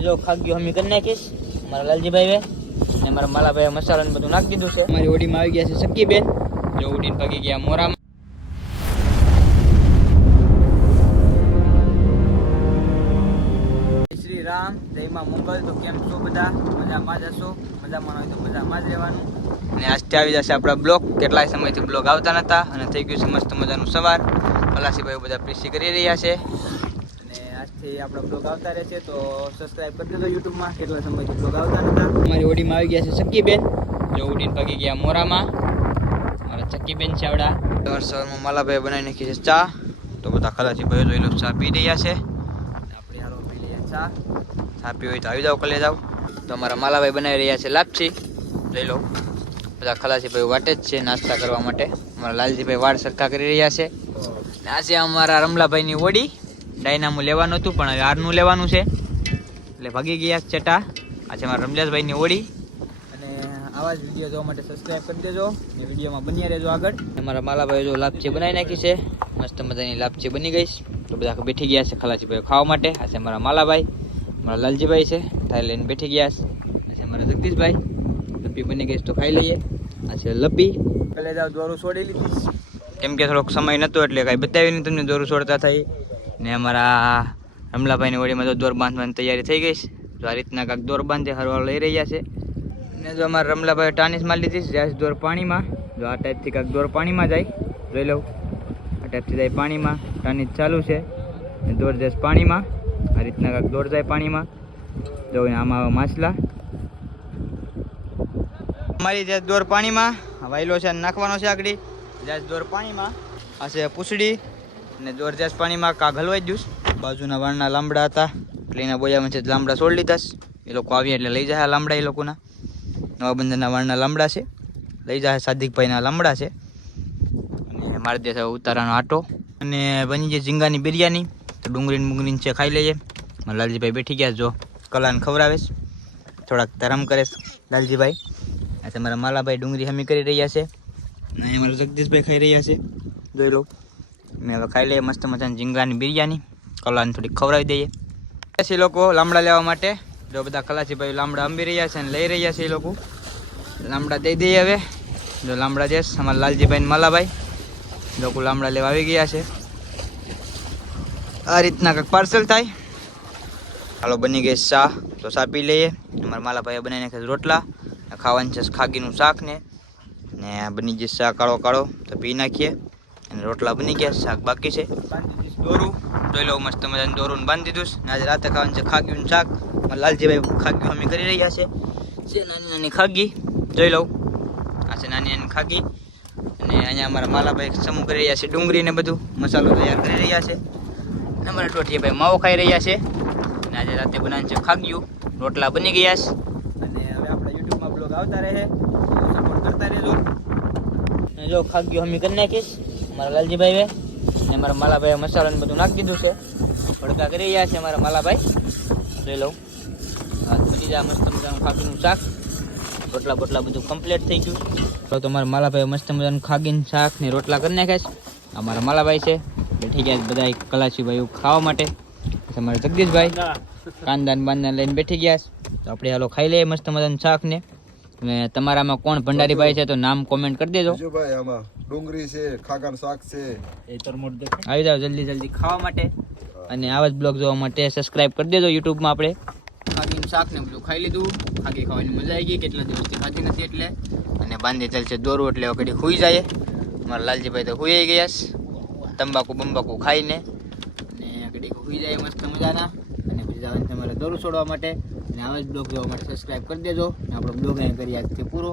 જો ખાગ્યું હમી કરી નાખીશ મારા લાલજીભાઈ ને મારા માલાભાઈ મસાલા ને બધું નાખી દીધું છે. મારી ઓડીમાં આવી ગયા છે સક્કી બેન, જો ઉડીને ભાગી ગયા મોરામાં. શ્રી રામ, જયમાં મંગલ. તો કેમ છો બધા? મજામાં જ હશો? મજામાં હોય તો મજામાં જ રહેવાનું. અને આજથી આવી જશે આપણા બ્લોગ. કેટલાય સમયથી બ્લોગ આવતા નતા અને થઈ ગયું છે મસ્ત મજાનું સવાર. ખલાસીભાઈ બધા પ્રેસી કરી રહ્યા છે અને આજથી આપણા બ્લોગ આવતા રહેશે. તો સબસ્ક્રાઈબ કરી દેજો યુટ્યુબમાં. કેટલા સમયથી બ્લોગ આવતા નતા. મારી ઓડીમાં આવી ગયા છે સક્કી બેન, જો ઉડીને ભાગી ગયા મોરામાં. મારા ચક્કી બેન છે આવડા. સવારમાં માલાભાઈ બનાવી નાખી છે ચા. તો બધા ખલાસીભાઈ જોઈ લો ચા પી રહ્યા છે. આપણે હાલો પી લઈએ ચા. ચા પી હોય તો આવી જાઓ, કલે જાઓ. તો અમારા માલાભાઈ બનાવી રહ્યા છે લાપસી, લઈ લો. બધા ખલાસીભાઈ વાટે જ છે નાસ્તા કરવા માટે. અમારા લાલજીભાઈ વાળ સરખા કરી રહ્યા છે. આજે અમારા રમલાભાઈની ઓડી ડાયનામું લેવાનું હતું પણ હવે આરનું લેવાનું છે એટલે ભાગી ગયા ચટા. આજે અમારા રમલાભાઈની ઓડી. અને આવા જ વિડીયો જોવા માટે સબસ્ક્રાઈબ કરી દેજો ને વિડીયોમાં બન્યા રહેજો આગળ. અમારા માલાભાઈ જો લાપસી બનાવી નાખી છે, મસ્ત મજાની લાપસી બની ગઈ. તો બધા બેઠી ગયા છે ખલાસીભાઈ ખાવા માટે. આજે અમારા માલાભાઈ, અમારા લાલજીભાઈ છે થાઈ લઈને બેઠી ગયા છે. આજે અમારા જગદીશભાઈ લપી બની ગઈ તો ખાઈ લઈએ. આ છે લપી. કલે જાવ દોરું છોડી લીધી કેમ કે થોડોક સમય નહોતો એટલે કાંઈ બતાવી નહીં તમને દોરું છોડતા થઈ. ને અમારા રમલાભાઈની ઓળીમાં તો દોર બાંધવાની તૈયારી થઈ ગઈ છે. જો આ રીતના કાંક દોર બાંધે હરવા લઈ રહ્યા છે. ને જો અમારા રમલાભાઈ ટાણીસ મારી લીધી જાય દોર પાણીમાં. જો આ ટાઈપથી કાંક દોર પાણીમાં જાય, જોઈ લઉં. આ ટાઈપથી જાય પાણીમાં, ટાણીસ ચાલુ છે ને દોર જાય પાણીમાં. આ રીતના કાંક દોર જાય પાણીમાં. જો આમાં આવે માછલા. અમારી જે દોર પાણીમાં વાયલો છે નાખવાનો છે આગળ. જ્યાં દોર પાણીમાં આ છે પૂછડી ને દોર જ્યાં પાણીમાં કાગ હલવાઈ દઉં. બાજુના વાળના લાંબડા હતા એટલે એના બોયામાં છે લાંબડા છોડી લીધા. એ લોકો આવ્યા એટલે લઈ જાય લાંબડા. એ લોકોના નવા બંદરના વાળના લાંબડા છે, લઈ જાય. સાદિકભાઈના લાંબડા છે. અને મારી દે છે ઉતારાનો આટો. અને બની જાય ઝીંગાની બિરયાની. તો ડુંગળીને બુંગળીને છે ખાઈ લઈએ. મારા લાલજીભાઈ બેઠી ગયા જો કલાને ખવડાવેશ, થોડાક ધરમ કરે લાલજીભાઈ. આ મારા માલાભાઈ ડુંગળી હમી કરી રહ્યા છે અને અમારા જગદીશભાઈ ખાઈ રહ્યા છે, જોઈ લો. મેં હવે ખાઈ લઈએ મસ્ત મજાની ઝીંગાની બિરયાની. કલાને થોડીક ખવડાવી દઈએ. એ લોકો લાંબડા લેવા માટે જો બધા ખલાસીભાઈ લાંબડા અંબી રહ્યા છે અને લઈ રહ્યા છે. એ લોકો લાંબડા દઈ દઈએ હવે. જો લાંબડા દેશ અમારા લાલજીભાઈ ને માલાભાઈ લોકો લાંબડા લેવા આવી ગયા છે. આ રીતના કંઈક પાર્સલ થાય. હાલો બની ગઈ ચા, તો ચા પી લઈએ. અમારા માલાભાઈએ બનાવી નાખે રોટલા, ખાવાનું છે ખાગીનું શાક ને બની જશે શાક કાળો કાળો તો પી નાખીએ. અને રોટલા બની ગયા, શાક બાકી છે. બાંધી દઈશ દોરું, જોઈ લો મસ્ત મજાનું દોરું બાંધી દીધું. ને આજે રાતે ખાવાનું છે ખાગીનું શાક. લાલજીભાઈ ખાગી અમે કરી રહ્યા છે નાની નાની ખાગી, જોઈ લઉં. આ છે નાની નાની ખાગી. અને અહીંયા અમારા માલાભાઈ સમૂહ કરી રહ્યા છે ડુંગળી ને બધું મસાલો તૈયાર કરી રહ્યા છે. અને અમારા ટોટિયાભાઈ માવો ખાઈ રહ્યા છે. અને આજે રાતે બનાવવાનું છે ખાગીયું. રોટલા બની ગયા છે. અને હવે આપણા યુટ્યુબમાં બ્લોગ આવતા રહે, સપોર્ટ કરતા રહેજો. જો ખાગીયું હમી કરી નાખીશ મારા લાલજીભાઈ ને મારા માલાભાઈ મસાલા ને બધું નાખી દીધું છે. ભડકા કરી રહ્યા છે મારા માલાભાઈ, જોઈ લઉં. બની જાય મસ્ત મજાનું ખાગીનું શાક. રોટલા બોટલા બધું કમ્પ્લીટ થઈ ગયું. તો મારા માલાભાઈ મસ્ત મજાનું ખાગીનું શાક ને રોટલા કરી નાખ્યા છે. અમારા માલાભાઈ છે બેઠી ગયા બધા ખલાસીભાઈ ખાવા માટે. અમારા જગદીશભાઈ કાંદા ને બાંદા લઈને બેઠી ગયા છે. તો આપણે હાલો ખાઈ લઈએ મસ્ત મજાનું શાક ને. અને તમારામાં કોણ ભંડારીભાઈ છે તો નામ કોમેન્ટ કરી દેજો. આમાં ડુંગળી છે, ખાગાનું શાક છે. આવી જાવ જલ્દી જલ્દી ખાવા માટે. અને આવા જ બ્લોગ જોવા માટે સબસ્ક્રાઇબ કરી દેજો યુટ્યુબમાં. આપણે ખાગીનું શાક ને બધું ખાઈ લીધું. ખાગી ખાવાની મજા આવી ગઈ, કેટલા દિવસથી ખાધી નથી એટલે. અને બાંધી ચાલશે દોરું એટલે ઘડી સુઈ જાય. અમારા લાલજીભાઈ તો સુઈ ગયા છે તંબાકુ બંબાકુ ખાઈને. અને ઘડી સુઈ જાય મસ્ત મજાના. અને પછી જવાનું તમારે દોરું છોડવા માટે. અને આવા જ બ્લોગ જોવા માટે સબસ્ક્રાઈબ કરી દેજો. આપણો બ્લોગ અહીં કરી આજથી પૂરો.